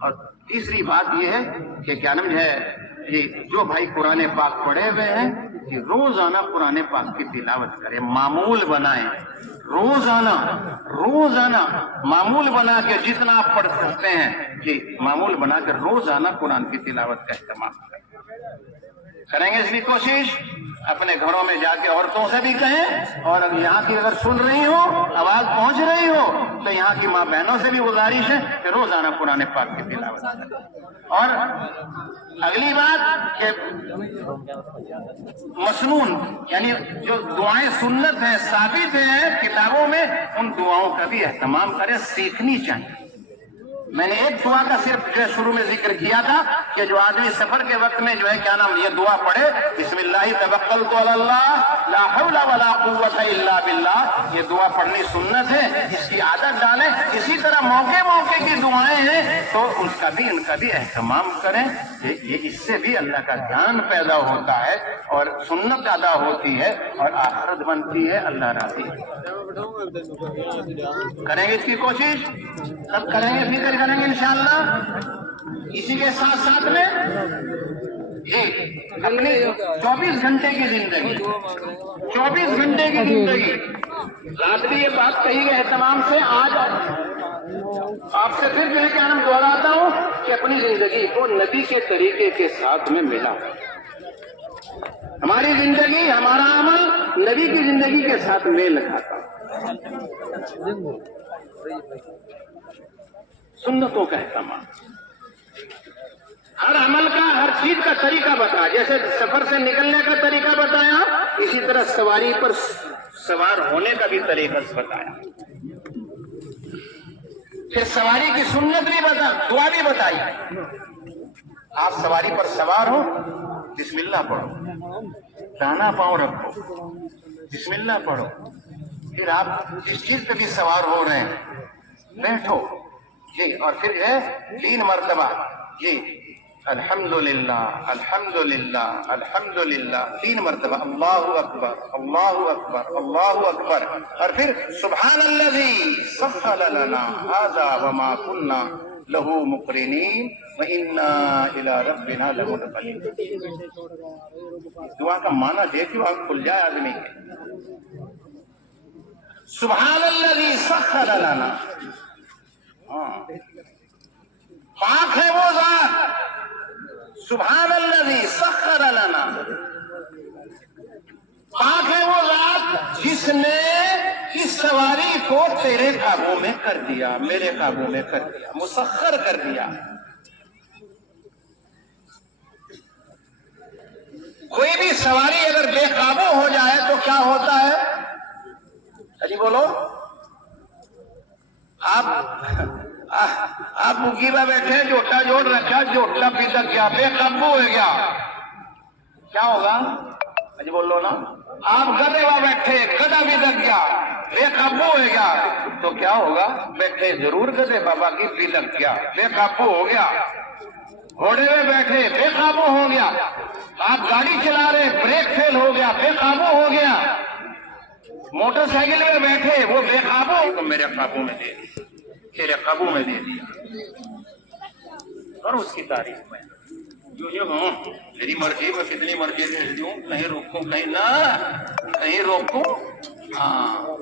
اور تیسری بات یہ ہے کہ کیا نام ہے یہ جو بھائی قرآن پاک پڑھے ہوئے ہیں کہ روزانہ قرآن پاک کی تلاوت کرے، معمول بنائیں، روزانہ معمول بنا کے جتنا آپ پڑھ سکتے ہیں جی معمول بنا کر روزانہ قرآن کی تلاوت کا اہتمام کریں گے اس کی کوشش۔ اپنے گھروں میں جا کے عورتوں سے بھی کہیں، اور یہاں کی اگر سن رہی ہو، آواز پہنچ رہی ہو، تو یہاں کی ماں بہنوں سے بھی گزارش ہے کہ روزانہ قرآن پاک کی تلاوت کریں۔ اور اگلی بات کہ مسنون یعنی جو دعائیں سنت ہیں، ثابت ہیں کتابوں میں، ان دعاؤں کا بھی اہتمام کریں، سیکھنی چاہیے۔ میں نے ایک دعا کا صرف جو ہے شروع میں ذکر کیا تھا کہ جو آدمی سفر کے وقت میں جو ہے کیا نام یہ دعا پڑھے، بسم اللہ توکلت علی اللہ لا حول ولا قوت الا باللہ، یہ دعا پڑھنی سنت ہے، اس کی عادت ڈالیں۔ اسی طرح موقع کی دعائیں ہیں تو اس کا بھی ان کا بھی اہتمام کریں، یہ اس سے بھی اللہ کا دھیان پیدا ہوتا ہے اور سنت ادا ہوتی ہے اور آخرت بنتی ہے، اللہ راضی کریں گے اس کی کوشش، سب کریں گے، فکر کریں گے انشاءاللہ۔ اسی کے ساتھ ساتھ میں اپنی 24 گھنٹے کی زندگی رات بھی یہ بات کہی گئی اہتمام سے، آج آپ سے پھر جو ہے کیا نام دہراتا ہوں کہ اپنی زندگی کو نبی کے طریقے کے ساتھ میں ملا، ہماری زندگی ہمارا عمل نبی کی زندگی کے ساتھ میل کھاتا، سنتوں کا اہتمام، ہر عمل کا ہر چیز کا طریقہ بتایا، جیسے سفر سے نکلنے کا طریقہ بتایا، اسی طرح سواری پر سوار ہونے کا بھی طریقہ بتایا، پھر سواری کی سنت بھی دعا بھی بتائی۔ آپ سواری پر سوار ہو، بسم اللہ پڑھو، دانا پاؤں رکھو، بسم اللہ پڑھو، پھر آپ جس چیز پہ بھی سوار ہو رہے ہیں بیٹھو جی، اور پھر ہے 3 مرتبہ جی الحمدللہ الحمدللہ الحمدللہ، 3 مرتبہ اللہ اکبر اللہ اکبر اللہ اکبر، اور پھر سبحان الذی سخر لنا ھذا وما كنا له مقرنین وإنا إلی ربنا لمنقلبون۔ دعا کا معنی دیکھو، آنکھ کھل جائے آدمی کے، سبحان الذی سخر لنا، پاک ہے وہ ذات، سبحان الذی سخر لنا، پاک ہے وہ ذات جس نے اس سواری کو تیرے قابو میں کر دیا، میرے قابو میں کر دیا، مسخر کر دیا۔ کوئی بھی سواری اگر بے قابو ہو جائے تو کیا ہوتا ہے؟ جی بولو، آپ مقیبہ بیٹھے، جوٹا جوڑ رکھا، جوٹا پھسک گیا، بے قابو ہو گیا، کیا ہوگا؟ جی بولو نا۔ آپ گدے وہاں بیٹھے، گدا پھسک گیا، بے قابو ہو گیا، تو کیا ہوگا؟ بیٹھے ضرور گدے بابا کی، پھسک گیا، بے قابو ہو گیا۔ گھوڑے میں بیٹھے، بے قابو ہو گیا۔ آپ گاڑی چلا رہے، بریک فیل ہو گیا، بے قابو ہو گیا۔ موٹر سائیکل میں بیٹھے، وہ بے قابو ہو تو میرے قابو میں دے دیا، تیرے قابو میں دے دیا، اور اس کی تعریف میں میری مرضی میں کتنی مرضی بھیج دوں، کہیں روکوں کہیں نہ کہیں روکوں، ہاں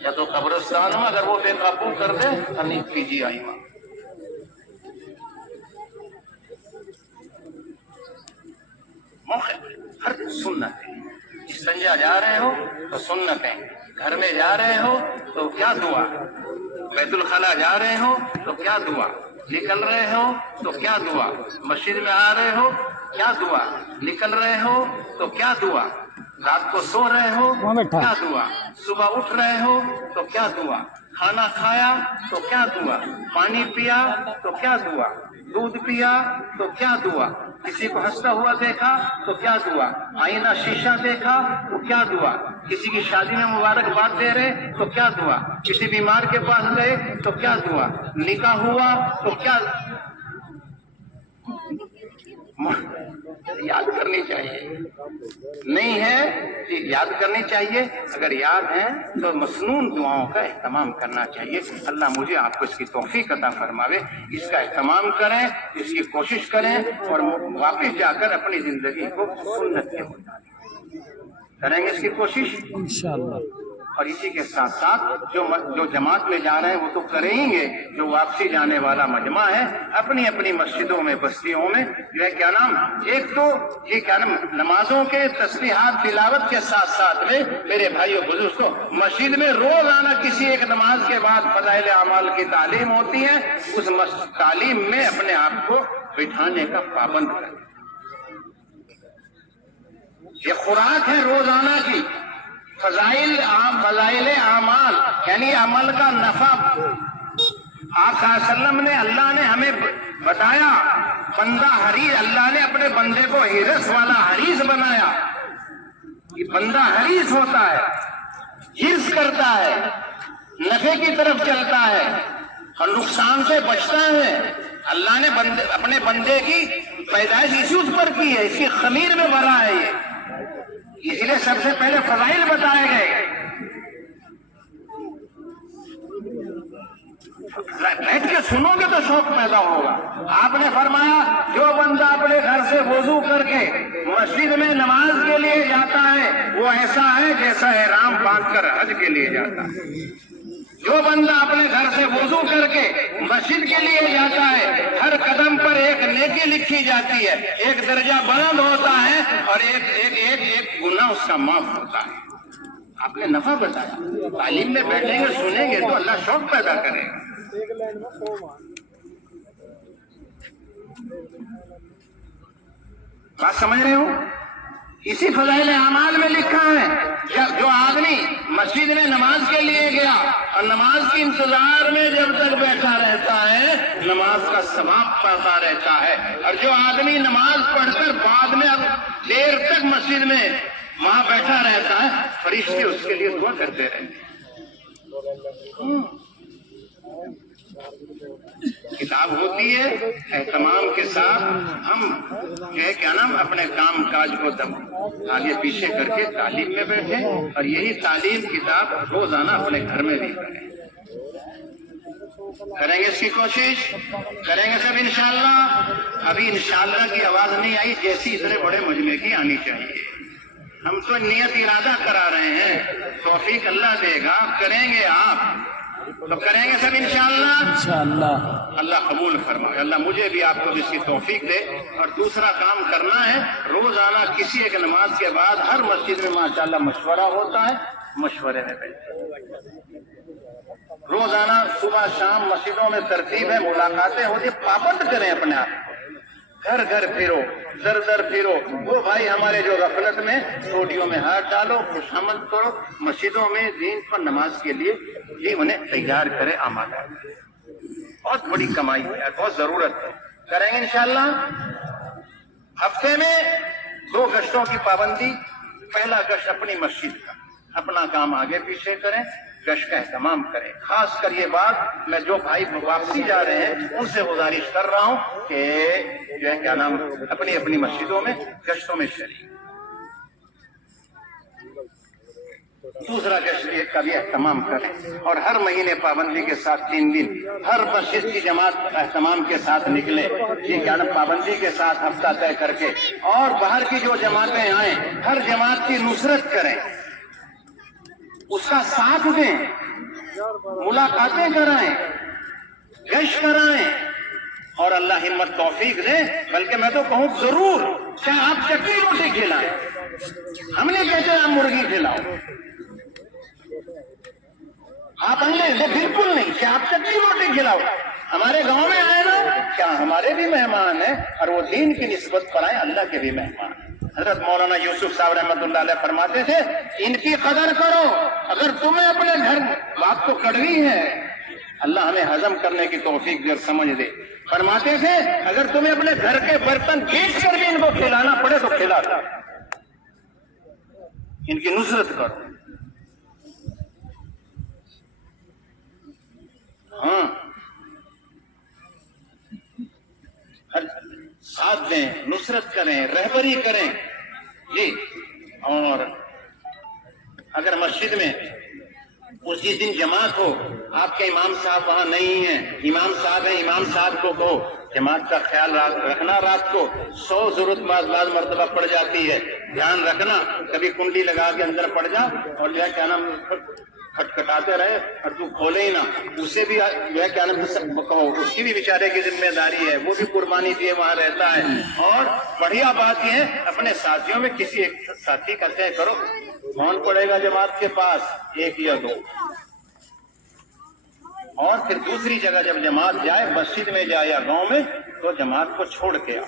یا تو قبرستان میں اگر وہ بے قابو کر دے ہمیں پی جی آئی ماں موقع ہر سنت ہے۔ استنجا جا رہے ہو تو سنت ہے، گھر میں جا رہے ہو تو کیا دعا، بیت الخلا جا رہے ہو تو کیا دعا، نکل رہے ہو تو کیا دعا، مسجد میں آ رہے ہو کیا دعا، نکل رہے ہو تو کیا دعا، رات کو سو رہے ہو کیا دعا، صبح اٹھ رہے ہو تو کیا دعا، کھانا کھایا تو کیا دعا، پانی پیا تو کیا دعا، دودھ پیا تو کیا دعا، کسی کو ہنستا ہوا دیکھا تو کیا دعا، آئینہ شیشہ دیکھا تو کیا دعا، کسی کی شادی میں مبارکباد دے رہے تو کیا دعا، کسی بیمار کے پاس گئے تو کیا دعا، نکاح ہوا تو کیا، یاد کرنی چاہیے، نہیں ہے یاد کرنی چاہیے، اگر یاد ہے تو مسنون دعاؤں کا اہتمام کرنا چاہیے۔ اللہ مجھے آپ کو اس کی توفیق عطا فرماوے، اس کا اہتمام کریں، اس کی کوشش کریں اور واپس جا کر اپنی زندگی کو سنت کے مطابق کریں گے اس کی کوشش انشاءاللہ۔ اور اسی کے ساتھ ساتھ جو جماعت میں جا رہے ہیں وہ تو کریں ہی گے، جو واپسی جانے والا مجمع ہے اپنی اپنی مسجدوں میں بستیوں میں جو ہے کیا نام ایک تو یہ کیا نام نمازوں کے تسبیحات تلاوت کے ساتھ ساتھ میں میرے بھائیو بزرگوں مسجد میں روزانہ کسی ایک نماز کے بعد فضائل اعمال کی تعلیم ہوتی ہے، اس تعلیم میں اپنے آپ کو بٹھانے کا پابند کریں۔ یہ خوراک ہے روزانہ کی فضائل اعمال، یعنی عمل کا نفع۔ آپ صلی اللہ علیہ وسلم نے اللہ نے ہمیں بتایا بندہ حریص، اللہ نے اپنے بندے کو حرص والا حریص بنایا۔ یہ بندہ حریص ہوتا ہے، حرص کرتا ہے، نفع کی طرف چلتا ہے اور نقصان سے بچتا ہے۔ اللہ نے اپنے بندے کی پیدائش اسی اس پر کی ہے، اسی خمیر میں بھرا ہے یہ، اسی لیے سب سے پہلے فضائل بتائے گئے۔ بیٹھ کے سنو گے تو شوق پیدا ہوگا۔ آپ نے فرمایا جو بندہ اپنے گھر سے وضو کر کے مسجد میں نماز کے لیے جاتا ہے وہ ایسا ہے جیسا احرام باندھ کر حج کے لیے جاتا ہے۔ جو بندہ اپنے گھر سے وضو کر کے مسجد کے لیے جاتا ہے ہر قدم پر ایک نیکی لکھی جاتی ہے، ایک درجہ بلند ہوتا ہے اور ایک گناہ اس کا معاف ہوتا ہے۔ آپ نے نفع بتایا، تعلیم میں بیٹھیں گے سنیں گے تو اللہ شوق پیدا کرے گا۔ بات سمجھ رہے ہو؟ اسی فضائل اعمال میں لکھا ہے جو آدمی مسجد میں نماز کے لیے گیا اور نماز کے انتظار میں جب تک بیٹھا رہتا ہے نماز کا ثواب پاتا رہتا ہے، اور جو آدمی نماز پڑھ کر بعد میں اب دیر تک مسجد میں وہاں بیٹھا رہتا ہے فرشتے اس کے لیے دعا کرتے رہتے ہیں۔ کتاب ہوتی ہے، اہتمام کے ساتھ ہم جو ہے کیا نام اپنے کام کاج کو آگے پیچھے کر کے تعلیم میں بیٹھے اور یہی تعلیم کتاب روزانہ اپنے گھر میں بھی کریں گے اس کی کوشش کریں گے سب انشاءاللہ۔ ابھی انشاءاللہ کی آواز نہیں آئی جیسی اتنے بڑے مجمع کی آنی چاہیے۔ ہم تو نیت ارادہ کرا رہے ہیں، توفیق اللہ دے گا، کریں گے آپ تو کریں گے سب انشاءاللہ۔ اللہ قبول فرمائے، اللہ مجھے بھی آپ کو اس کی توفیق دے۔ اور دوسرا کام کرنا ہے روزانہ کسی ایک نماز کے بعد ہر مسجد میں ماشاءاللہ مشورہ ہوتا ہے، مشورے میں بیٹھے روزانہ صبح شام مسجدوں میں ترتیب ہے، ملاقاتیں ہوتی، پابند کریں اپنے آپ کو، گھر گھر پھرو، در در پھرو۔ وہ بھائی ہمارے جو غفلت میں اسٹوڈیو میں ہاتھ ڈالو، خوشامد کرو، مسجدوں میں دین پر نماز کے لیے یہ انہیں تیار کرے، آمادہ۔ بہت بڑی کمائی ہے، بہت ضرورت ہے، کریں گے انشاءاللہ۔ ہفتے میں 2 گشتوں کی پابندی، پہلا گشت اپنی مسجد کا، اپنا کام آگے پیچھے کریں، گشت کا اہتمام کریں۔ خاص کر یہ بات میں جو بھائی واپسی جا رہے ہیں ان سے گزارش کر رہا ہوں کہ جو ہے کیا نام اپنی اپنی مسجدوں میں گشتوں میں شریک۔ دوسرا گشت کا بھی اہتمام کریں اور ہر مہینے پابندی کے ساتھ 3 دن ہر مسجد کی جماعت اہتمام کے ساتھ نکلے، یہ کیا نام پابندی کے ساتھ ہفتہ طے کر کے، اور باہر کی جو جماعتیں آئیں ہر جماعت کی نصرت کریں، اس کا ساتھ دیں، ملاقاتیں کرائیں، گشت کرائیں، اور اللہ ہمت توفیق دے۔ بلکہ میں تو کہوں ضرور چاہے آپ چٹنی روٹی کھلائیں، ہم نہیں کہتے آپ مرغی کھلاؤ، آپ انگلے بالکل نہیں، چاہے آپ چٹنی روٹی کھلاؤ۔ ہمارے گاؤں میں آئے نا، کیا ہمارے بھی مہمان ہیں اور وہ دین کی نسبت پر آئے، اللہ کے بھی مہمان ہیں۔ حضرت مولانا یوسف صاحب رحمۃ اللہ علیہ فرماتے تھے ان کی قدر کرو، اگر تمہیں اپنے گھر بات تو کڑوی ہے، اللہ ہمیں ہضم کرنے کی توفیق دے اور سمجھ دے۔ فرماتے تھے اگر تمہیں اپنے گھر کے برتن بیچ کر بھی ان کو کھلانا پڑے تو کھلا دو، ان کی نصرت کرو۔ ہاں ساتھ دیں، نصرت کریں، رہبری کریں جی۔ اور اگر مسجد میں اسی دن جماعت ہو، آپ کے امام صاحب وہاں نہیں ہیں، امام صاحب ہیں، امام صاحب کو کہو جماعت کا خیال رکھنا، رات کو 100 ضرورت بعض مرتبہ پڑ جاتی ہے، دھیان رکھنا، کبھی کنڈی لگا کے اندر پڑ جا اور جو ہے کیا نام کھٹکھٹاتے رہے اور تو کھولے ہی نہ، اسے بھی جو ہے کیا نام کہو، اس کی بھی بیچارے کی ذمہ داری ہے، وہ بھی قربانی دیے وہاں رہتا ہے۔ اور بڑھیا بات یہ ہے اپنے ساتھیوں میں کسی ایک ساتھی کا طے کرو کون پڑے گا جماعت کے پاس، 1 یا 2، اور پھر دوسری جگہ جب جماعت جائے، مسجد میں جائے یا گاؤں میں، تو جماعت کو چھوڑ کے آؤ۔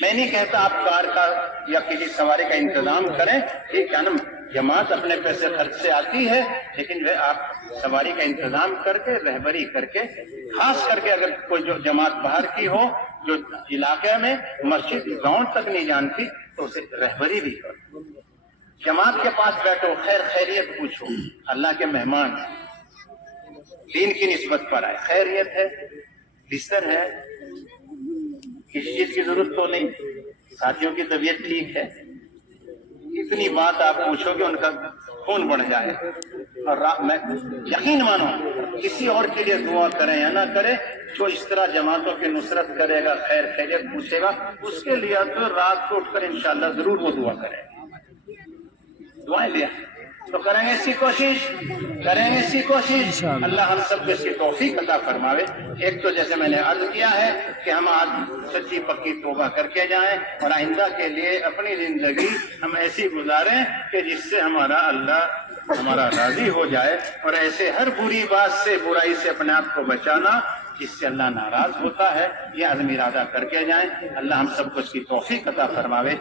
میں نہیں کہتا آپ کار کا یا کسی سواری کا انتظام کریں، ٹھیک ہے نا، جماعت اپنے پیسے خرچ سے آتی ہے، لیکن جو ہے آپ سواری کا انتظام کر کے، رہبری کر کے، خاص کر کے اگر کوئی جو جماعت باہر کی ہو، جو علاقے میں مسجد گاؤں تک نہیں جانتی، تو اسے رہبری بھی کرو۔ جماعت کے پاس بیٹھو، خیر خیریت پوچھو، اللہ کے مہمان دین کی نسبت پر آئے، خیریت ہے، بستر ہے، کسی چیز کی ضرورت تو نہیں، ساتھیوں کی طبیعت ٹھیک ہے، اتنی بات آپ پوچھو کہ ان کا خون بڑھ جائے۔ اور میں یقین مانو کسی اور کے لیے دعا کریں یا نہ کریں، جو اس طرح جماعتوں کی نصرت کرے گا، خیر خیریت پوچھے گا، اس کے لیے تو رات کو اٹھ کر انشاءاللہ ضرور وہ دعا کرے گا۔ دعائیں لیا تو کریں گے اس کی کوشش، کریں گے اس کی کوشش، اللہ ہم سب کو اس کی توفیق عطا فرماوے۔ ایک تو جیسے میں نے عرض کیا ہے کہ ہم آج سچی پکی توبہ کر کے جائیں، اور آئندہ کے لیے اپنی زندگی ہم ایسی گزاریں کہ جس سے ہمارا راضی ہو جائے، اور ایسے ہر بری بات سے، برائی سے اپنے آپ کو بچانا جس سے اللہ ناراض ہوتا ہے، یہ عزم ارادہ کر کے جائیں۔ اللہ ہم سب کو اس کی توفیق عطا فرماوے۔